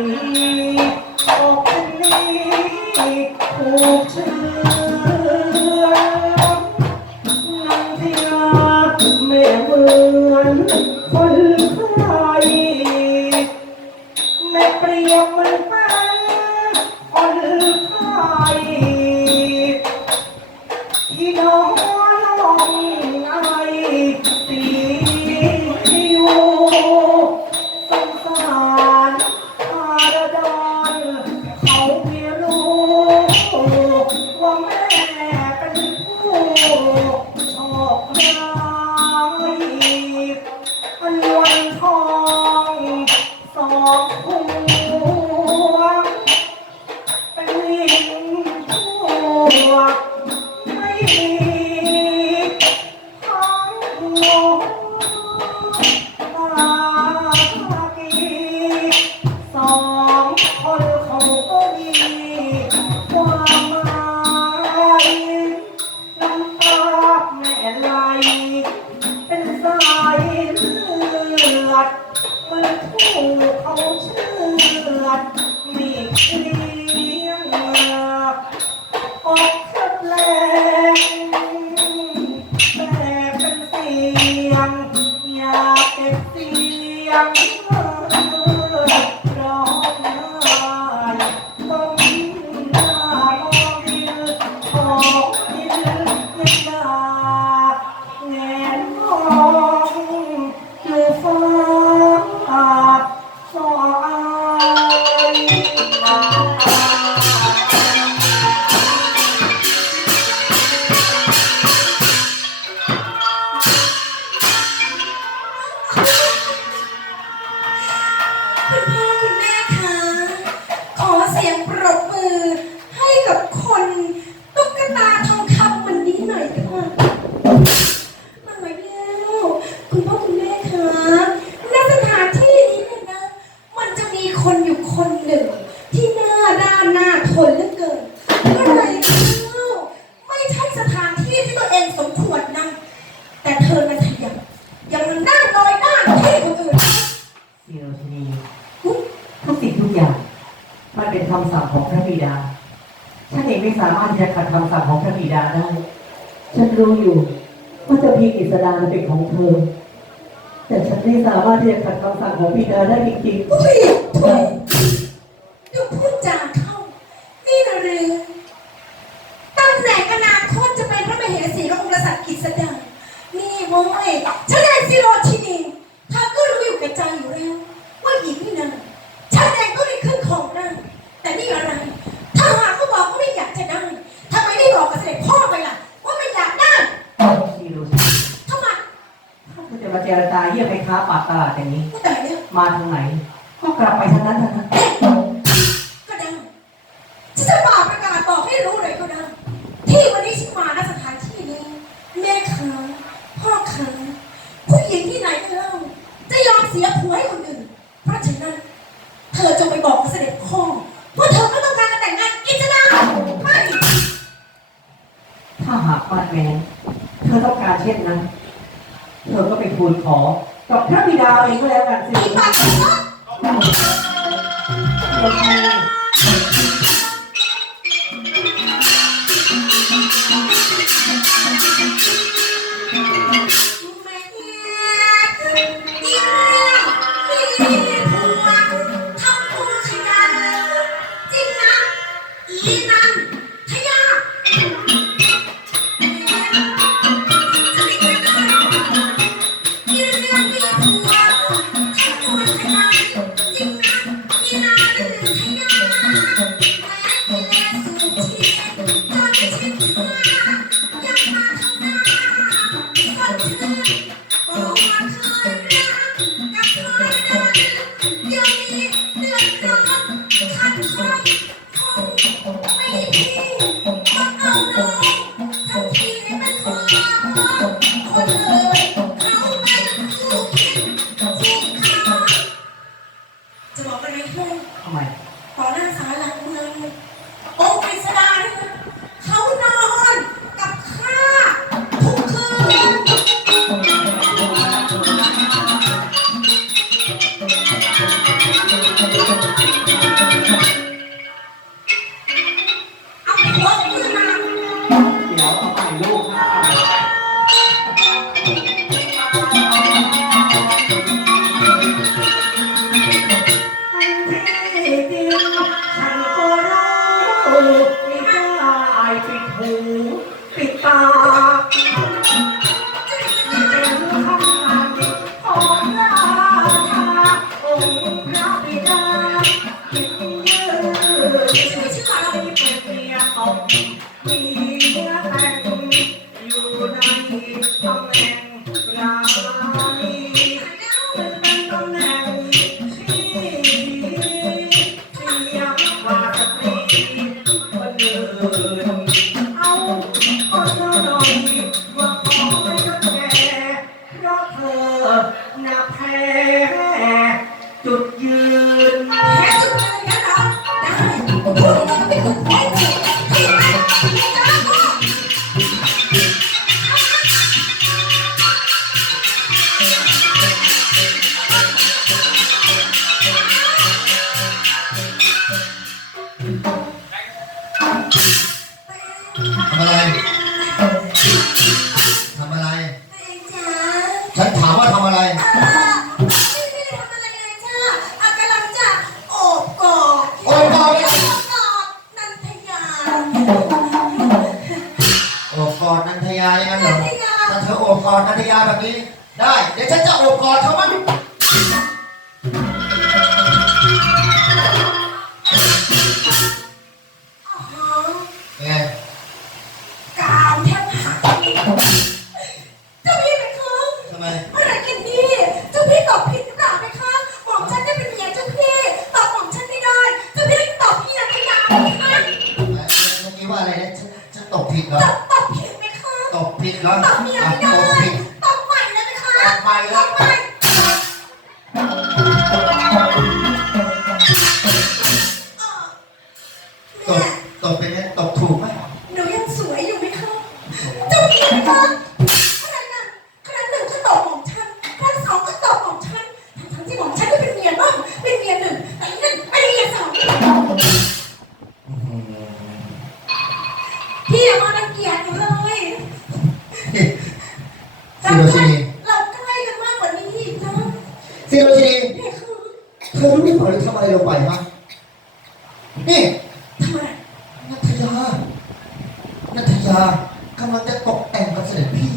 อกเป็นนี้ถูกเธอ Oh! Thank you. ันเป็นของเธอ แต่ฉันไม่สามารถที่จะขัดคำสั่งของบิดาได้จริงๆ อดนันทยาแบบนี้ ได้ เดี๋ยวฉันจะโอบกอดเธอมั้ง ตกผิดเหรอตอบเมียอะไม่ได้ตกผิดตอบใหม่เลยไหมคะตอบใหม่แล้ว ซิโรชินีเราใกล้กันมากกว่านี้อีกนะซิโรชินีเนี่ยคือเธอรู้หรือเปล่าหรือทำอะไรลงไปฮะนี่ทำไมนัทยานัทยากำลังจะตกแต่งกับเสด็จพี่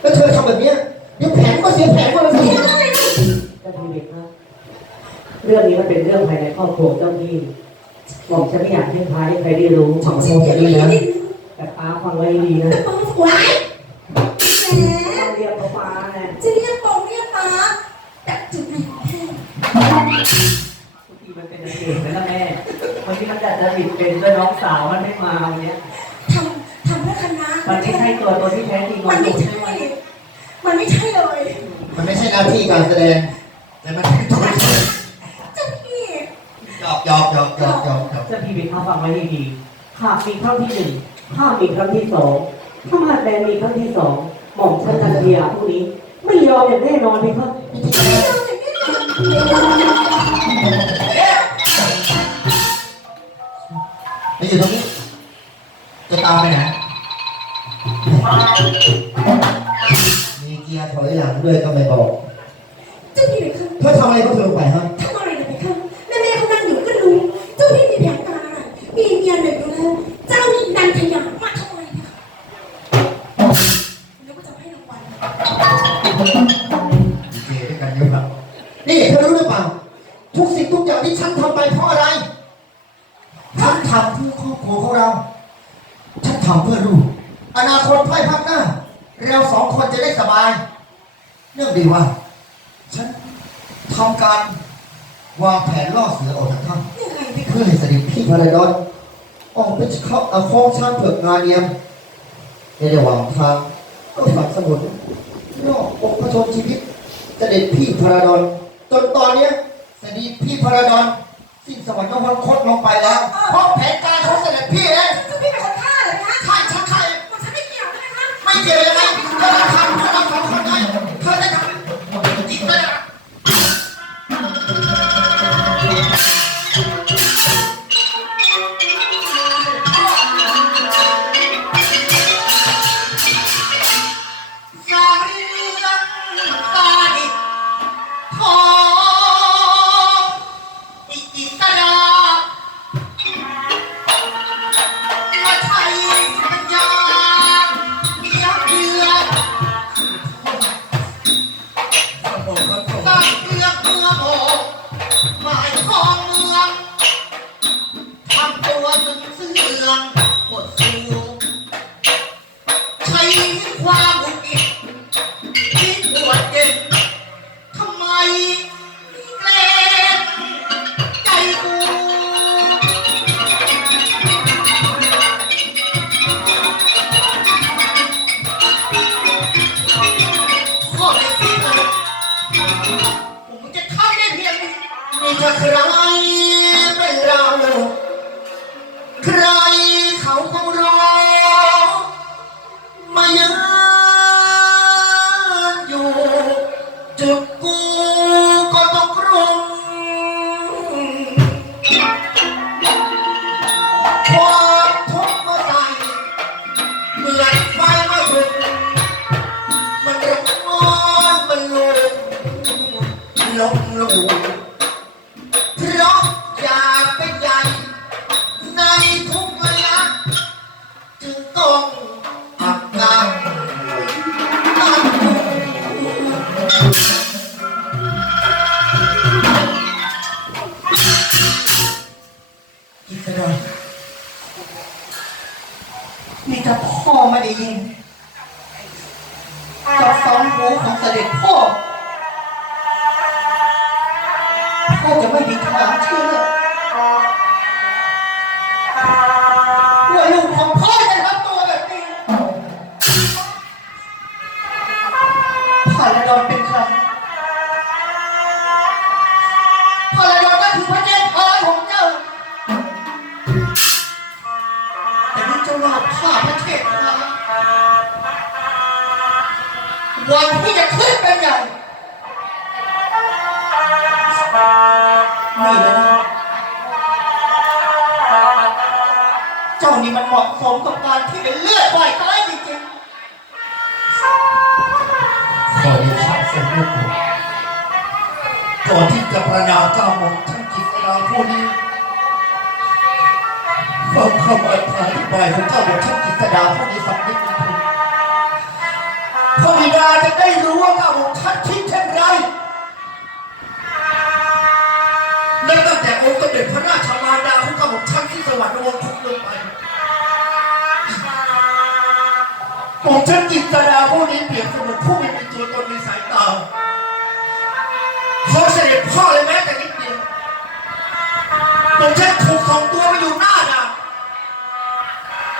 แล้วเธอทำแบบเนี้ยเดี๋ยวแผนก็เสียแผนหมดเลยสิไม่ได้นะเจ้าพี่เด็กครับเรื่องนี้มันเป็นเรื่องภายในครอบครัวเจ้าพี่บอกฉันไม่อยากให้ใครใครได้รู้ขอโทษด้วยนะแต่ป้าฟังไว้ดีนะแต่ป้าสวยแหม ต้องเรียกเขาป้านะ จะเรียกปองเรียกป้าแต่จุดไหนของแม่ ทุกทีมันเป็นนางเอกนะแม่วันนี้มันจัดจะบิดเป็นด้วยน้องสาวมันไม่มาวันเนี้ยทำทำเพื่อคณะมันไม่ใช่ตัวตนที่แท้จริงขอมังนหนูไม่ใช่มันไม่ใช่เลย มันไม่ใช่หน้าที่การแสดง แต่มันเป็นตัวตนเจ้าพี่หยอกหยอกหยอกหยอกหยอกหยอกเจ้าพี่เด็กเขาฟังไว้ดีๆหากมีครั้งที่หนึ่งถ้ามีครั้งที่สองถ้ามาแดงมีครั้งที่สองหม่อมฉันนันเทียผู้นี้ ไม่ยอมอย่างแน่นอนเลยครับ ไม่ยอมอย่างนี้ก่อนไปอยู่ตรงนี้ จะตามไปไหน มีเกียร์ถอยหลังด้วยก็ไม่บอก เจ้าพี่เลยค่ะเธอทำอะไรก็เธอลงไปฮะ ฉันทำเพื่อครอบครัวของเรา ฉันทำเพื่อลูก อนาคตภายภาคหน้า เราสองคนจะได้สบายเนื่องดีว่า ฉันทำการวางแผนล่อเสือออกจากถ้ำยังไงไปคะเพื่อให้สด็จพี่พระดอนออกไปเข้าเอาคล้องช้างเผือกงานเนียมในระหว่างทางก็ฝังสมุนนอกอกพระชนชีวิตเสด็จพี่พระดอนจนตอนเนี้ยเสด็จพี่พระดอน สิ้นสวรรคตลงไปแล้ว เพราะแผนการของเสด็จพี่เอง พี่เป็นคน จะทำได้เพียงนี้จะใคร เหมาะสมกับการที่เป็นเลือดไหลตายจริงๆขอเดชะทรงลูกโปรก่อนที่จะประนามเจ้าหมอมท่านกิษณาผู้นี้ฟังคำอธิบายของเจ้าหมอมท่านกิษณาผู้นี้สักนิดนึงเถิดพระบิดาจะได้รู้ว่าข้าของท่านคิดเช่นไรและตั้งแต่องค์สมเด็จพระราชมารดาของข้าของท่านที่สวรรค์วงศ์คุกลงไป ผมท่านกิตดาผู้นี้เปรียบเสมือนผู้ไม่มีตัวตนมีสายตาเขาเสด็จพ่อเลยแม้แต่นิดเดียวผมท่านถูกส่งตัวมาอยู่หน้าด่าน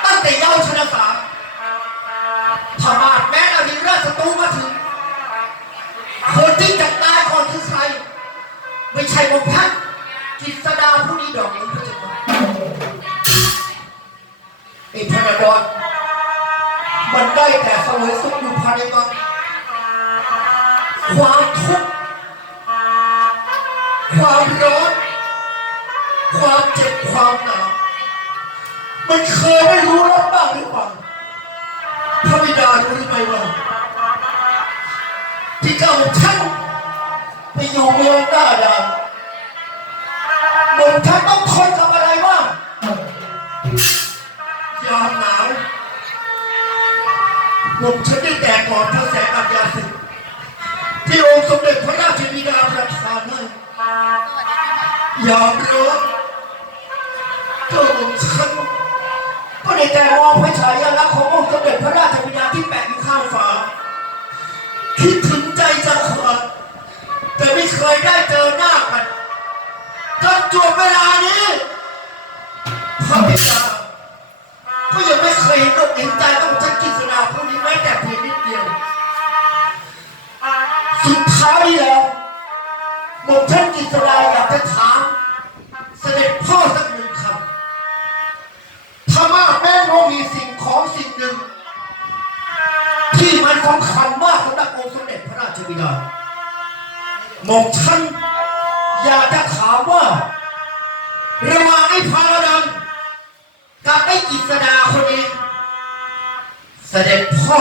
ตั้งแต่เยาวชนสาวถ้ามาดแม้อดีตราชศัตรูมาถึง คนที่จะตายก่อนคือใคร ไม่ใช่องค์ท่านกิษดาผู้นี้ดอกนี้พระเจ้าไอ้พระนดร มันได้แต่เสวยสุขอยู่ภายในวังความทุกข์ความร้อนความเจ็บความหนาวมันเคยไม่รู้รสบ้างหรือเปล่าพระบิดารู้หรือไม่ว่าที่เจ้าท่านไปอยู่เมืองหน้าด่านหม่อมท่านต้องทนกับ หม่อมฉันได้แตกกอดพระแสงอัญญาสิทธิ์ที่องค์สมเด็จพระราชบิดาประทานให้ยามร้อนเจ้าของฉันก็ได้แต่มองพระฉายาลักษณ์ขององค์สมเด็จพระราชบิดาที่แปะอยู่ข้างฝาคิดถึงใจจะขาดแต่ไม่เคยได้เจอหน้ากันจนจวบเวลานี้พระบิดา ก็ยังไม่เคยเห็นอกเห็นใจของท่านกิษณาผู้นี้แม้แต่เพียงนิดเดียว สุดท้ายแล้วหม่อมท่านกิษณาอยากจะถามเสด็จพ่อสักหนึ่งคำถ้ามาแม่งเรามีสิ่งของสิ่งหนึ่ง ที่มันสำคัญมากสำหรับองค์สมเด็จพระราชบิดาหม่อมฉันอยากจะถามว่าระหว่างไอ้พาราดัน กับไอ้กิษดาคนนี้ เสด็จพ่อ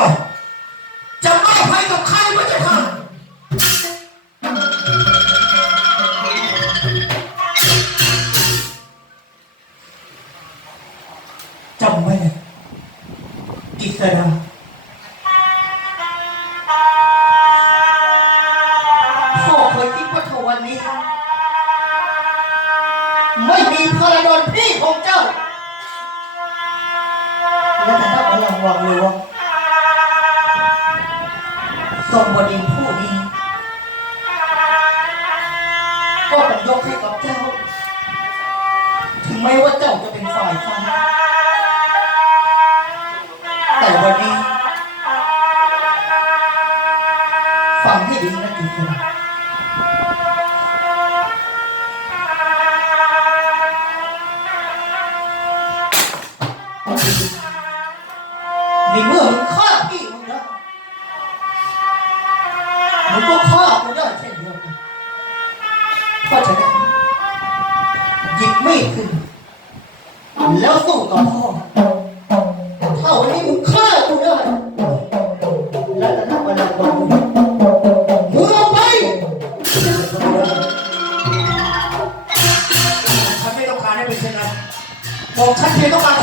จะมอบให้กับใครพระเจ้าค่ะจำไว้นะกิษดา ในเมื่อมึงกี่มึงแล้วมึก็ฆ่ากูไดเดียวกันเพราะฉหยิบมีดขึ้น แล้วสู้ต่อพ่อถ้าที่มึงฆ่ากูได้แล้จะทำอะไรก่อน Pakai.